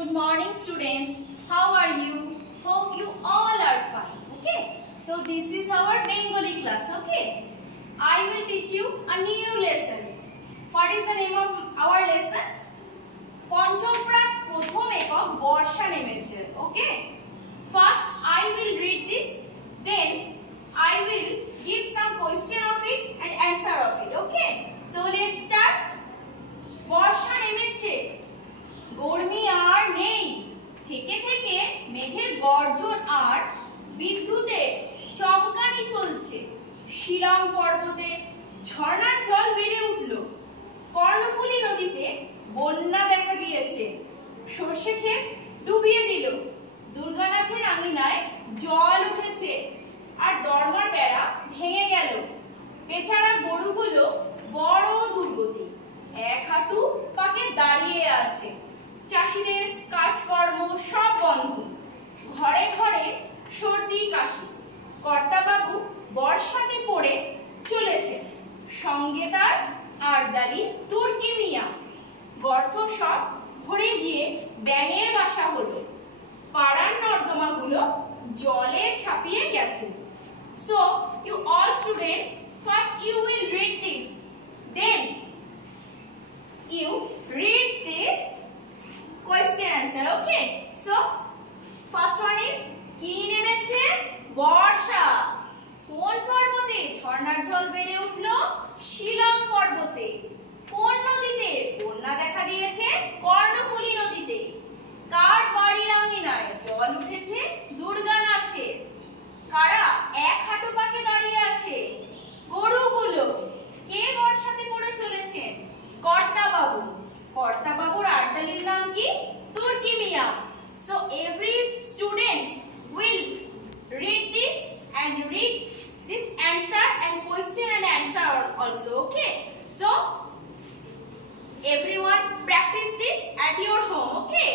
Good morning students. How are you? Hope you all are fine. Okay. So this is our Bengali class. Okay. I will teach you a new lesson. What is the name of our lesson? Pancham Prat Prothom Ekak Borsha Nemeche. Okay. First I will read this. Then I will give some question of it and answer of it. Okay. So let's start. Borsha Nemeche. গরমি আর নেই থেকে থেকে মেঘের গর্জন আর বিদ্যুতের চমকানি চলছে শিলং পর্বতে ঝর্ণার জল বেড়ে উঠল কর্ণফুলী নদীতে বন্যা দেখা গিয়েছে সরষে ক্ষেত ডুবিয়ে দিল দুর্গানাথের আঙিনায় জল উঠেছে আর দরমার বেড়া ভেঙে গেল বেচারা গরুগুলো বড় দুর্গতি এক হাঁটু পাকে দাঁড়িয়ে আছে চাষীদের কাজকর্ম সব বন্ধ ঘরে ঘরে সর্দি কাশি কর্তাবাবু বর্ষাতে পড়ে চলেছে সঙ্গে তার আরদালি তুর্কি মিয়া গর্ত সব ভরে গিয়ে ব্যাঙের বাসা হলো পাড়ার নর্দমাগুলো জলে ছাপিয়ে গেছে So you all students, first you will read this, then you read this question answer. Okay, so first one is কি নেমেছে বর্ষা কোন পর্বতে ঝর্ণার জল বেড়ে উঠলো শিলং পর্বতে কোন নদীতে বন্যা দেখা দিয়েছে কর্ণফুলী নদীতে কার বাড়ির আঙিনায় জল উঠেছে দুর্গানাথের কারা এক হাঁটু পাকে দাঁড়িয়ে আছে গরুগুলো কে বর্ষাতে পড়ে চলেছেন কর্তাবাবু কর্তাবাবুর আরদালির নাম কি তুর্কি মিয়া so every students will read this and read this answer and question and answer also okay so everyone practice this at your home okay